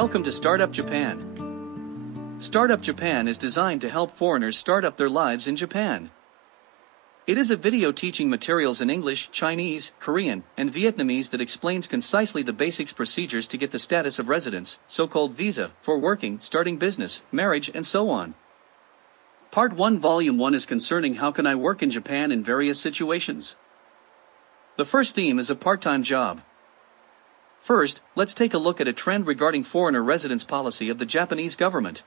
Welcome to Startup Japan. Startup Japan is designed to help foreigners start up their lives in Japan. It is a video teaching materials in English, Chinese, Korean, and Vietnamese that explains concisely the basics procedures to get the status of residence, so-called visa, for working, starting business, marriage, and so on. Part 1 Volume 1 is concerning how can I work in Japan in various situations. The first theme is a part-time job. First, let's take a look at a trend regarding foreigner residence policy of the Japanese government.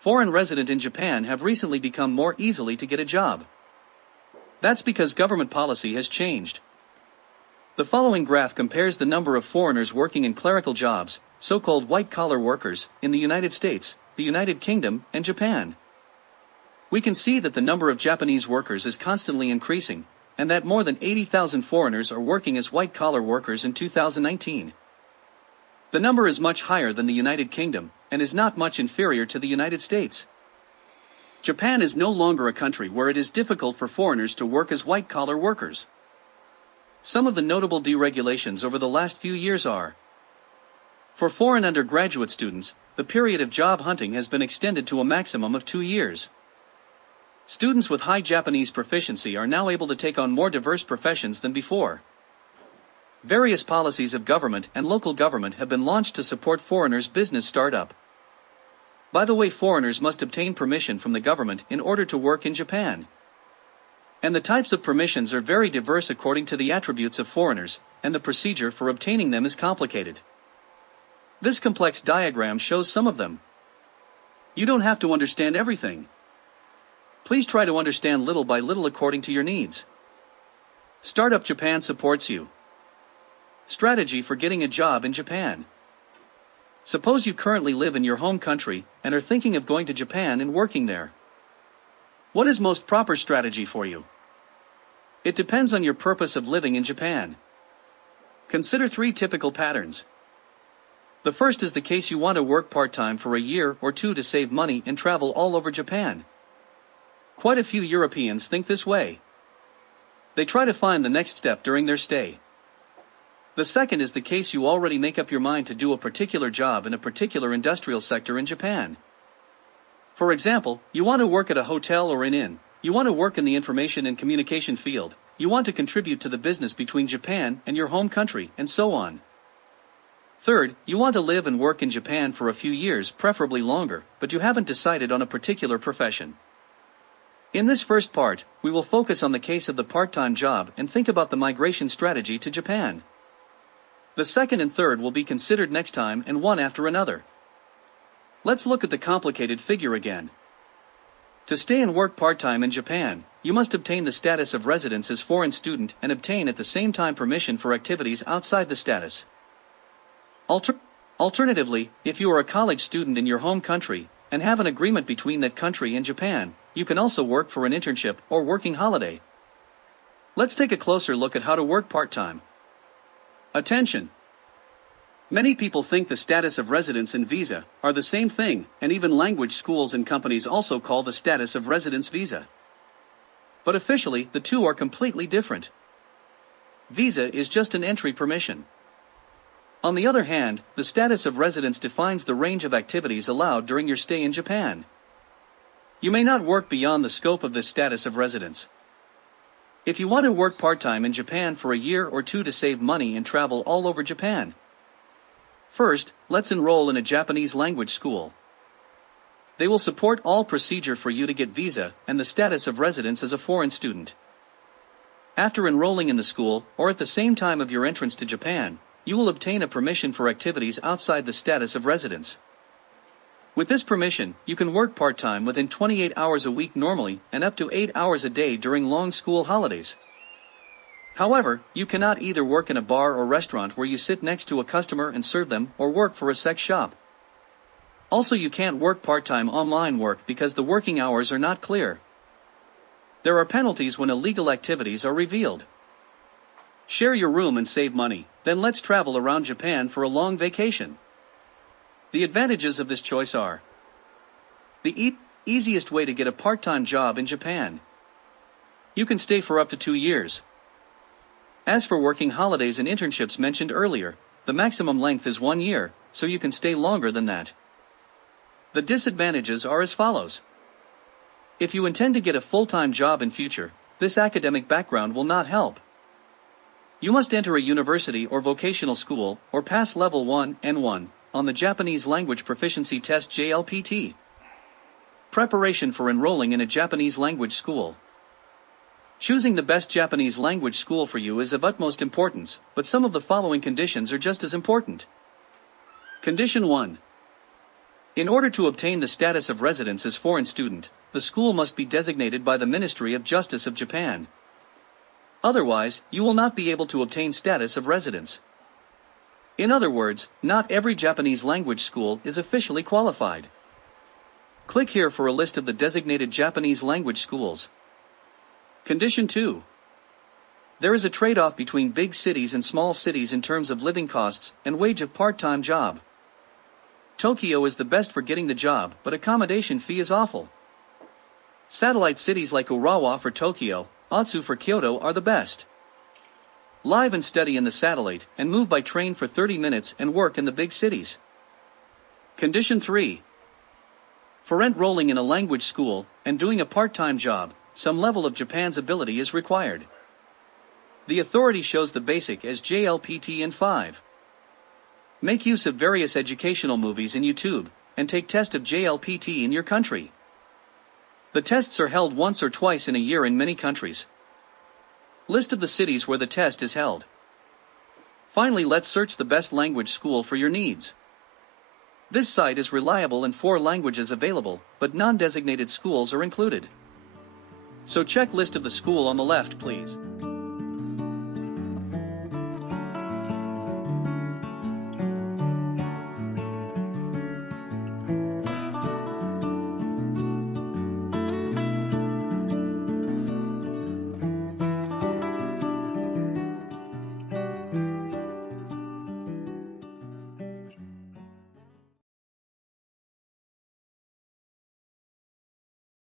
Foreign resident in Japan have recently become more easily to get a job. That's because government policy has changed. The following graph compares the number of foreigners working in clerical jobs, so-called white-collar workers, in the United States, the United Kingdom, and Japan. We can see that the number of Japanese workers is constantly increasing, and that more than 80,000 foreigners are working as white-collar workers in 2019. The number is much higher than the United Kingdom, and is not much inferior to the United States. Japan is no longer a country where it is difficult for foreigners to work as white-collar workers. Some of the notable deregulations over the last few years are: for foreign undergraduate students, the period of job hunting has been extended to a maximum of 2 years. Students with high Japanese proficiency are now able to take on more diverse professions than before. Various policies of government and local government have been launched to support foreigners' business startup. By the way, foreigners must obtain permission from the government in order to work in Japan. And the types of permissions are very diverse according to the attributes of foreigners, and the procedure for obtaining them is complicated. This complex diagram shows some of them. You don't have to understand everything. Please try to understand little by little according to your needs. Startup Japan supports you. Strategy for getting a job in Japan. Suppose you currently live in your home country and are thinking of going to Japan and working there. What is most proper strategy for you? It depends on your purpose of living in Japan. Consider 3 typical patterns. The first is the case you want to work part-time for a year or 2 to save money and travel all over Japan. Quite a few Europeans think this way. They try to find the next step during their stay. The second is the case you already make up your mind to do a particular job in a particular industrial sector in Japan. For example, you want to work at a hotel or an inn, you want to work in the information and communication field, you want to contribute to the business between Japan and your home country, and so on. Third, you want to live and work in Japan for a few years, preferably longer, but you haven't decided on a particular profession. In this first part, we will focus on the case of the part-time job and think about the migration strategy to Japan. The second and third will be considered next time and one after another. Let's look at the complicated figure again. To stay and work part-time in Japan, you must obtain the status of residence as foreign student and obtain at the same time permission for activities outside the status. Alternatively, if you are a college student in your home country and have an agreement between that country and Japan, you can also work for an internship or working holiday. Let's take a closer look at how to work part-time. Attention! Many people think the status of residence and visa are the same thing, and even language schools and companies also call the status of residence visa. But officially, the two are completely different. Visa is just an entry permission. On the other hand, the status of residence defines the range of activities allowed during your stay in Japan. You may not work beyond the scope of this status of residence. If you want to work part-time in Japan for a year or 2 to save money and travel all over Japan. First, let's enroll in a Japanese language school. They will support all procedure for you to get visa and the status of residence as a foreign student. After enrolling in the school, or at the same time of your entrance to Japan, you will obtain a permission for activities outside the status of residence. With this permission, you can work part-time within 28 hours a week normally and up to 8 hours a day during long school holidays. However, you cannot either work in a bar or restaurant where you sit next to a customer and serve them, or work for a sex shop. Also, you can't work part-time online work because the working hours are not clear. There are penalties when illegal activities are revealed. Share your room and save money, then let's travel around Japan for a long vacation. The advantages of this choice are: the easiest way to get a part-time job in Japan. You can stay for up to 2 years. As for working holidays and internships mentioned earlier, the maximum length is 1 year, so you can stay longer than that. The disadvantages are as follows. If you intend to get a full-time job in future, this academic background will not help. You must enter a university or vocational school, or pass level 1 N1 on the Japanese language proficiency test JLPT. Preparation for enrolling in a Japanese language school. Choosing the best Japanese language school for you is of utmost importance, but some of the following conditions are just as important. Condition 1. In order to obtain the status of residence as foreign student, the school must be designated by the Ministry of Justice of Japan. Otherwise, you will not be able to obtain status of residence. In other words, not every Japanese language school is officially qualified. Click here for a list of the designated Japanese language schools. Condition 2. There is a trade-off between big cities and small cities in terms of living costs and wage of part-time job. Tokyo is the best for getting the job, but accommodation fee is awful. Satellite cities like Urawa for Tokyo, Otsu for Kyoto are the best. Live and study in the satellite, and move by train for 30 minutes and work in the big cities. Condition 3. For enrolling in a language school, and doing a part-time job, some level of Japan's ability is required. The authority shows the basic as JLPT in 5. Make use of various educational movies in YouTube, and take test of JLPT in your country. The tests are held once or twice in a year in many countries. List of the cities where the test is held. Finally, let's search the best language school for your needs. This site is reliable and 4 languages available, but non-designated schools are included. So check list of the school on the left, please.